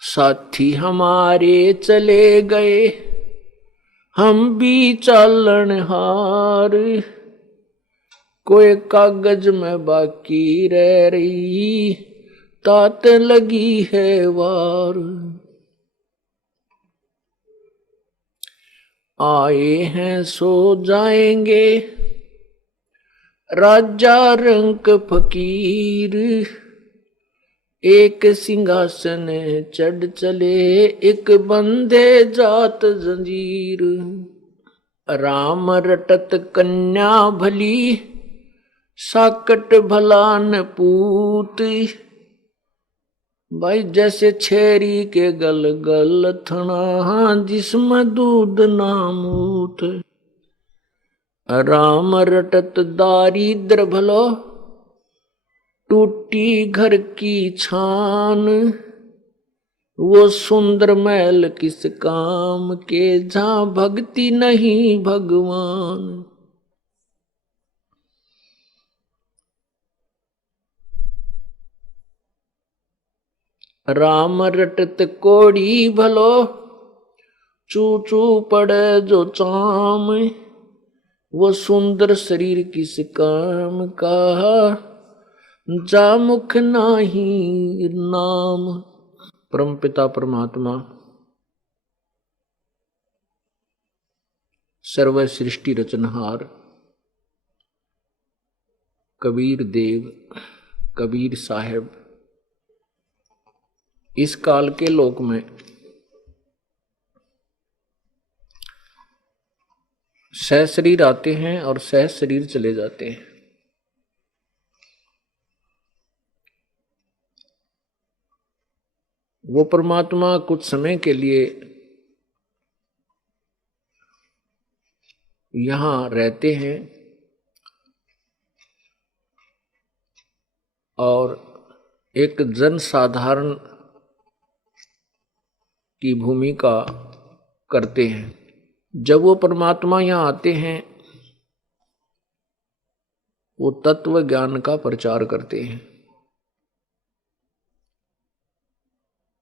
साथी हमारे चले गए, हम भी चालनहार, कोई कागज में बाकी रह रही, तात लगी है वार। आए हैं सो जाएंगे, राजा रंक फकीर, एक सिंहासन चढ़ चले, एक बंदे जात जंजीर। राम रटत कन्या भली, साकट भला न पूत, भाई जैसे छेरी के गल गल थना, जिसमें दूध नामूत। राम रटत दारिद्र भलो, टूटी घर की छान, वो सुंदर महल किस काम के, जहां भक्ति नहीं भगवान। राम रटत कोड़ी भलो, चू चू पड़े जो चाम, वो सुंदर शरीर किस काम का, जा मुख नाही नाम। परमपिता परमात्मा सर्व सृष्टि रचनहार कबीर देव, कबीर साहेब इस काल के लोक में सह शरीर आते हैं और सह शरीर चले जाते हैं। वो परमात्मा कुछ समय के लिए यहां रहते हैं और एक जन साधारण की भूमिका करते हैं। जब वो परमात्मा यहां आते हैं, वो तत्व ज्ञान का प्रचार करते हैं,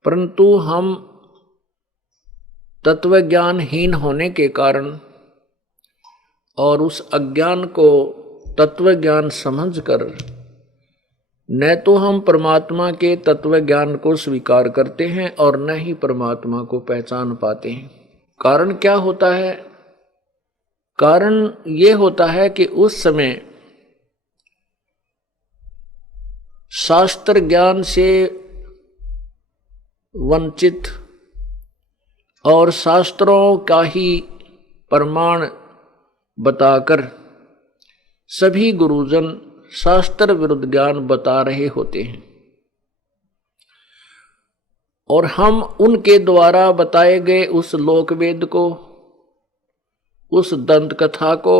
परंतु हम तत्व ज्ञानहीन होने के कारण और उस अज्ञान को तत्व ज्ञान समझकर न तो हम परमात्मा के तत्व ज्ञान को स्वीकार करते हैं और न ही परमात्मा को पहचान पाते हैं। कारण क्या होता है? कारण ये होता है कि उस समय शास्त्र ज्ञान से वंचित और शास्त्रों का ही प्रमाण बताकर सभी गुरुजन शास्त्र विरुद्ध ज्ञान बता रहे होते हैं और हम उनके द्वारा बताए गए उस लोक वेद को, उस दंत कथा को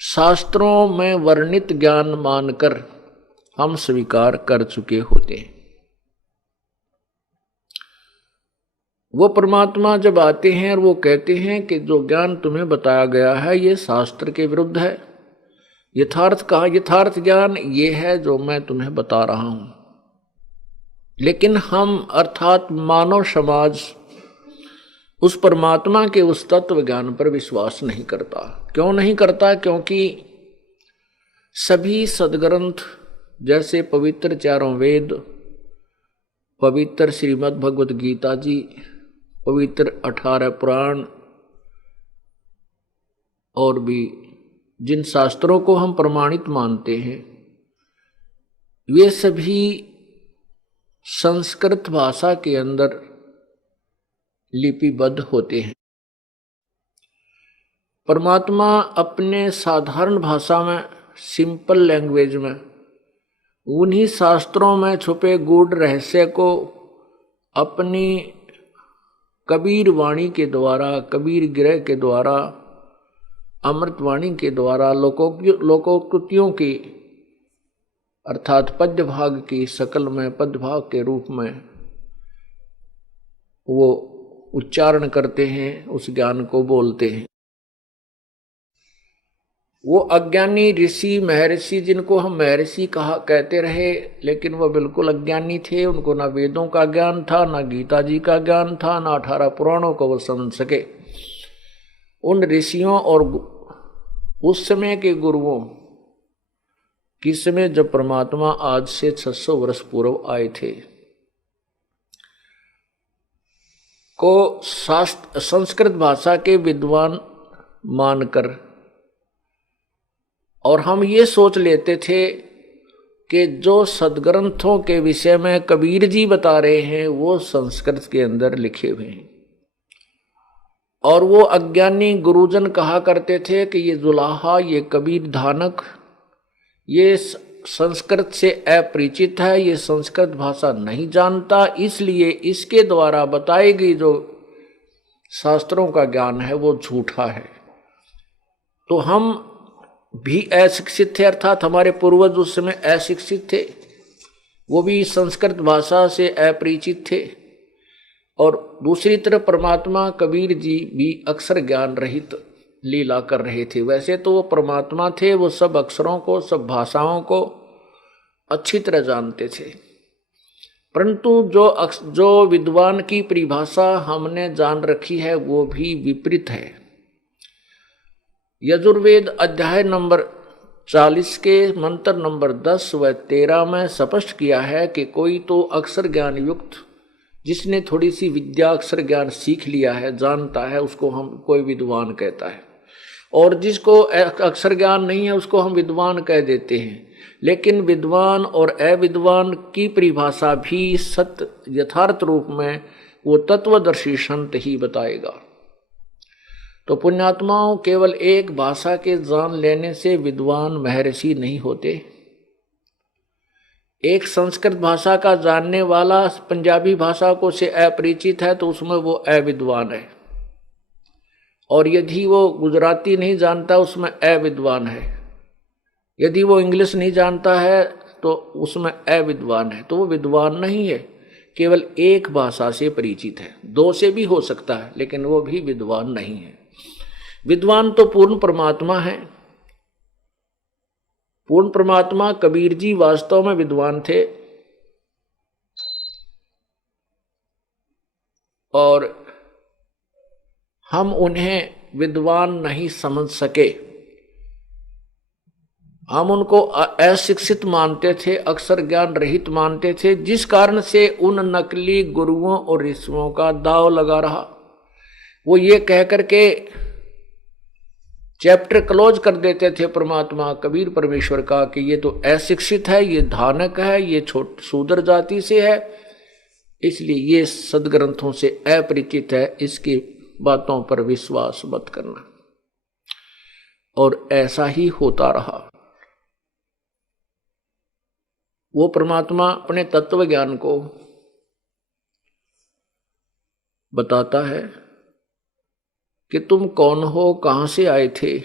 शास्त्रों में वर्णित ज्ञान मानकर हम स्वीकार कर चुके होते हैं। वो परमात्मा जब आते हैं और वो कहते हैं कि जो ज्ञान तुम्हें बताया गया है ये शास्त्र के विरुद्ध है, यथार्थ कहा यथार्थ ज्ञान ये है जो मैं तुम्हें बता रहा हूं। लेकिन हम अर्थात मानव समाज उस परमात्मा के उस तत्व ज्ञान पर विश्वास नहीं करता। क्यों नहीं करता? क्योंकि सभी सदग्रंथ जैसे पवित्र चारों वेद, पवित्र श्रीमद् भगवत गीता जी, पवित्र 18 पुराण और भी जिन शास्त्रों को हम प्रमाणित मानते हैं, वे सभी संस्कृत भाषा के अंदर लिपिबद्ध होते हैं। परमात्मा अपने साधारण भाषा में, सिंपल लैंग्वेज में, उन्हीं शास्त्रों में छुपे गूढ़ रहस्य को अपनी कबीर वाणी के द्वारा, कबीर गिरह के द्वारा, अमृतवाणी के द्वारा, लोकोक्तियों की अर्थात पद्य भाग की शकल में, पद्य भाग के रूप में वो उच्चारण करते हैं, उस ज्ञान को बोलते हैं। वो अज्ञानी ऋषि महर्षि, जिनको हम महर्षि कहा कहते रहे, लेकिन वो बिल्कुल अज्ञानी थे। उनको ना वेदों का ज्ञान था, ना गीता जी का ज्ञान था, ना 18 पुराणों को वो समझ सके। उन ऋषियों और उस समय के गुरुओं की समय जब परमात्मा आज से 600 वर्ष पूर्व आए थे, को शास्त्र संस्कृत भाषा के विद्वान मानकर, और हम ये सोच लेते थे कि जो सदग्रंथों के विषय में कबीर जी बता रहे हैं वो संस्कृत के अंदर लिखे हुए हैं। और वो अज्ञानी गुरुजन कहा करते थे कि ये जुलाहा, ये कबीर धानक, ये संस्कृत से अपरिचित है, ये संस्कृत भाषा नहीं जानता, इसलिए इसके द्वारा बताई गई जो शास्त्रों का ज्ञान है वो झूठा है। तो हम भी अशिक्षित थे, अर्थात हमारे पूर्वज उस समय अशिक्षित थे, वो भी संस्कृत भाषा से अपरिचित थे। और दूसरी तरफ परमात्मा कबीर जी भी अक्षर ज्ञान रहित लीला कर रहे थे। वैसे तो वो परमात्मा थे, वो सब अक्षरों को, सब भाषाओं को अच्छी तरह जानते थे, परंतु जो विद्वान की परिभाषा हमने जान रखी है वो भी विपरीत है। यजुर्वेद अध्याय नंबर 40 के मंत्र नंबर 10 व 13 में स्पष्ट किया है कि कोई तो अक्षर ज्ञान युक्त, जिसने थोड़ी सी विद्या अक्षर ज्ञान सीख लिया है, जानता है, उसको हम कोई विद्वान कहता है। और जिसको अक्षर ज्ञान नहीं है उसको हम विद्वान कह देते हैं। लेकिन विद्वान और अविद्वान की परिभाषा भी सत्य यथार्थ रूप में वो तत्वदर्शी संत ही बताएगा। तो पुण्यात्माओं, केवल एक भाषा के जान लेने से विद्वान महर्षि नहीं होते। एक संस्कृत भाषा का जानने वाला पंजाबी भाषा को से अपरिचित है तो उसमें वो अविद्वान है, और यदि वो गुजराती नहीं जानता उसमें अविद्वान है, यदि वो इंग्लिश नहीं जानता है तो उसमें अविद्वान है। तो वो विद्वान नहीं है, केवल एक भाषा से परिचित है। दो से भी हो सकता है लेकिन वो भी विद्वान नहीं है। विद्वान तो पूर्ण परमात्मा है। पूर्ण परमात्मा कबीर जी वास्तव में विद्वान थे, और हम उन्हें विद्वान नहीं समझ सके। हम उनको अशिक्षित मानते थे, अक्षर ज्ञान रहित मानते थे, जिस कारण से उन नकली गुरुओं और ऋषियों का दाव लगा रहा। वो ये कह करके चैप्टर क्लोज कर देते थे परमात्मा कबीर परमेश्वर का कि ये तो अशिक्षित है, ये धानक है, ये शूद्र जाति से है, इसलिए ये सदग्रंथों से अपरिचित है, इसकी बातों पर विश्वास मत करना। और ऐसा ही होता रहा। वो परमात्मा अपने तत्व ज्ञान को बताता है कि तुम कौन हो, कहां से आए थे,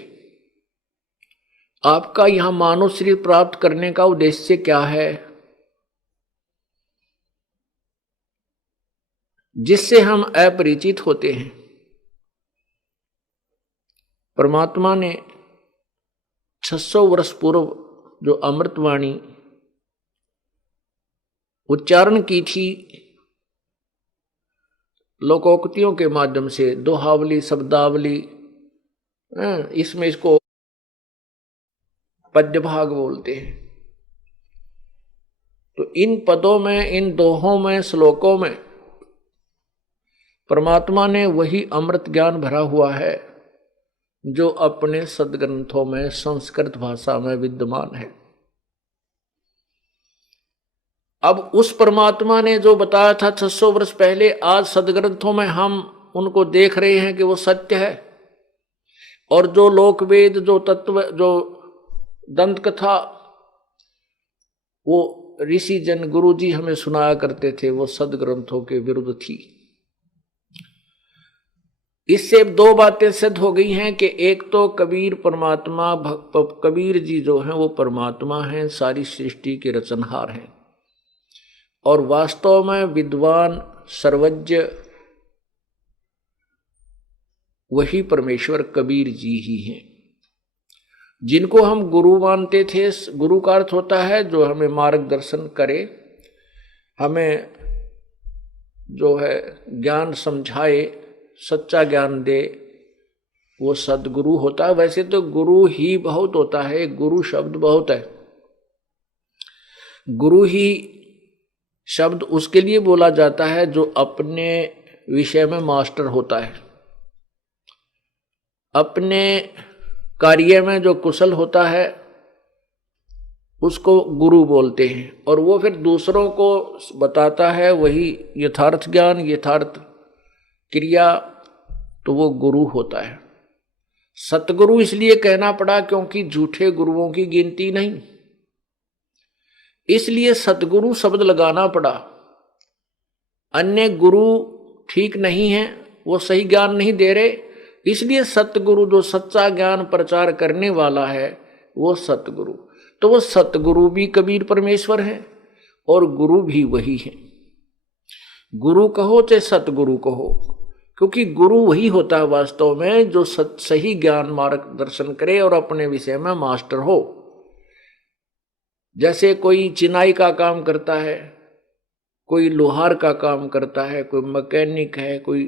आपका यहां मानव शरीर प्राप्त करने का उद्देश्य क्या है, जिससे हम अपरिचित होते हैं। परमात्मा ने 600 वर्ष पूर्व जो अमृतवाणी उच्चारण की थी, लोकोक्तियों के माध्यम से, दोहावली, शब्दावली, इसमें इसको पद्य भाग बोलते हैं। तो इन पदों में, इन दोहों में, श्लोकों में परमात्मा ने वही अमृत ज्ञान भरा हुआ है जो अपने सदग्रंथों में संस्कृत भाषा में विद्यमान है। अब उस परमात्मा ने जो बताया था 600 वर्ष पहले, आज सदग्रंथों में हम उनको देख रहे हैं कि वो सत्य है। और जो लोकवेद, जो तत्व, जो दंत कथा वो ऋषि जन, गुरु जी हमें सुनाया करते थे, वो सदग्रंथों के विरुद्ध थी। इससे दो बातें सिद्ध हो गई हैं कि एक तो कबीर परमात्मा, कबीर जी जो हैं वो परमात्मा हैं, सारी सृष्टि के रचनहार हैं, और वास्तव में विद्वान सर्वज्ञ वही परमेश्वर कबीर जी ही हैं। जिनको हम गुरु मानते थे, गुरु का अर्थ होता है जो हमें मार्गदर्शन करे, हमें जो है ज्ञान समझाए, सच्चा ज्ञान दे, वो सदगुरु होता है। वैसे तो गुरु ही बहुत होता है, गुरु शब्द बहुत है। गुरु ही शब्द उसके लिए बोला जाता है जो अपने विषय में मास्टर होता है, अपने कार्य में जो कुशल होता है उसको गुरु बोलते हैं, और वो फिर दूसरों को बताता है वही यथार्थ ज्ञान, यथार्थ क्रिया, तो वो गुरु होता है। सतगुरु इसलिए कहना पड़ा क्योंकि झूठे गुरुओं की गिनती नहीं, इसलिए सतगुरु शब्द लगाना पड़ा। अन्य गुरु ठीक नहीं है, वो सही ज्ञान नहीं दे रहे, इसलिए सतगुरु जो सच्चा ज्ञान प्रचार करने वाला है वो सतगुरु। तो वो सतगुरु भी कबीर परमेश्वर है और गुरु भी वही है। गुरु कहो चाहे सतगुरु कहो, क्योंकि गुरु वही होता है वास्तव में जो सही ज्ञान मार्गदर्शन करे और अपने विषय में मास्टर हो। जैसे कोई चिनाई का काम करता है, कोई लोहार का काम करता है, कोई मैकेनिक है, कोई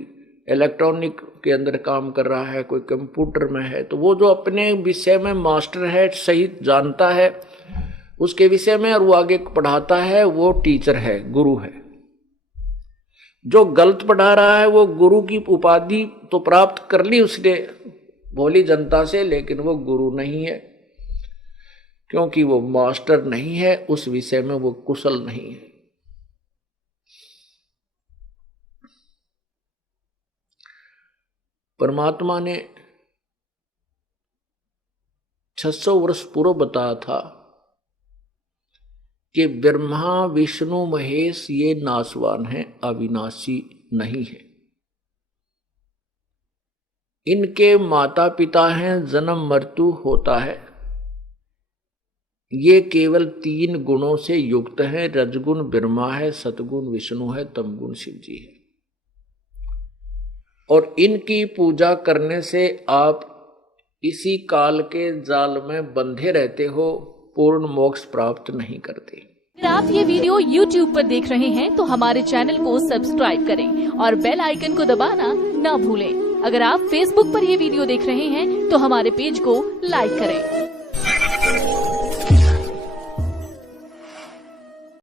इलेक्ट्रॉनिक के अंदर काम कर रहा है, कोई कंप्यूटर में है, तो वो जो अपने विषय में मास्टर है, सही जानता है उसके विषय में और वो आगे पढ़ाता है, वो टीचर है, गुरु है। जो गलत पढ़ा रहा है वो गुरु की उपाधि तो प्राप्त कर ली उसने भोली जनता से, लेकिन वो गुरु नहीं है, क्योंकि वो मास्टर नहीं है, उस विषय में वो कुशल नहीं है। परमात्मा ने 600 वर्ष पूर्व बताया था कि ब्रह्मा विष्णु महेश ये नाशवान हैं, अविनाशी नहीं है। इनके माता पिता हैं, जन्म मृत्यु होता है, ये केवल 3 गुणों से युक्त है। रजगुण ब्रह्मा है, सतगुण विष्णु है, तमगुण शिव जी है। और इनकी पूजा करने से आप इसी काल के जाल में बंधे रहते हो, पूर्ण मोक्ष प्राप्त नहीं करते। अगर आप ये वीडियो YouTube पर देख रहे हैं तो हमारे चैनल को सब्सक्राइब करें और बेल आइकन को दबाना ना भूलें। अगर आप Facebook पर ये वीडियो देख रहे हैं तो हमारे पेज को लाइक करें।